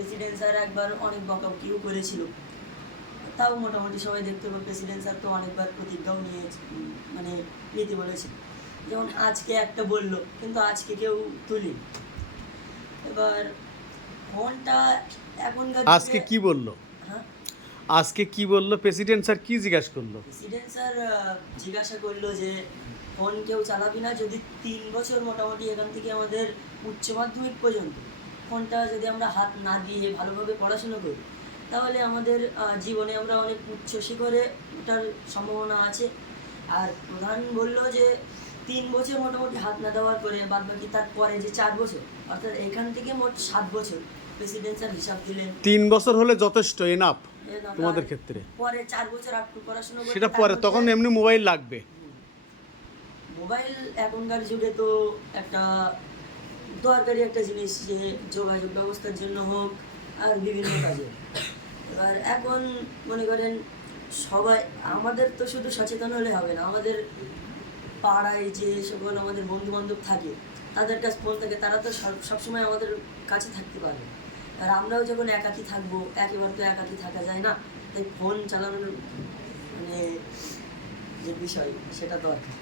President sir একবার অনেক বকাবকিও করেছিল, তাও মোটামুটি সবাই দেখতে পাবে। প্রেসিডেন্ট স্যার তো অনেকবার প্রতিজ্ঞাও নিয়ে মানে নিতে বলেছে, যেমন আজকে একটা বললো, কিন্তু আজকে কেউ তুলি। এবার ফোনটা এখনকার আজকে কি বললো? হ্যাঁ, আজকে কি বললো প্রেসিডেন্ট স্যার? কি জিজ্ঞাসা করলো? প্রেসিডেন্ট স্যার জিজ্ঞাসা করলো যে ফোন কেউ চালাবি না যদি 3 বছর মোটামুটি এখান থেকে আমাদের উচ্চ মাধ্যমিক পর্যন্ত ফোনটা যদি আমরা হাত না দিয়ে ভালোভাবে পড়াশুনো করি, তাহলে আমাদের জীবনে আমরা অনেক উচ্চ শিখরে ওঠার সম্ভাবনা আছে। আর প্রধান বললো যে 3 বছর মোটামুটি হাত না দেওয়ার পরে বাদ বাকি তারপরে যে 4 বছর, অর্থাৎ এখান থেকে মোট 7 বছর প্রেসিডেন্ট স্যার হিসাব দিলেন। 3 বছর হলে যথেষ্ট, এনাফ আর তোমাদের ক্ষেত্রে। পরে 4 বছর একটু পড়াশোনা করতে, সেটা পরে, তখন এমনি মোবাইল লাগবে। মোবাইল এখনকার যুগে তো একটা দরকারি একটা জিনিস, যে যোগাযোগ ব্যবস্থার জন্য হোক আর বিভিন্ন কাজে। এবার এখন মনে করেন সবাই, আমাদের তো শুধু সচেতন হলে হবে না, আমাদের পাড়ায় যে সকল আমাদের বন্ধু বান্ধব থাকে তাদের কাছে ফোন থাকে, তারা তো সবসময় আমাদের কাছে থাকতে পারবে। আর আমরাও যখন একাকী থাকবো, একেবারে তো একাকী থাকা যায় না, তাই ফোন চালানোর মানে যে বিষয় সেটা দরকার।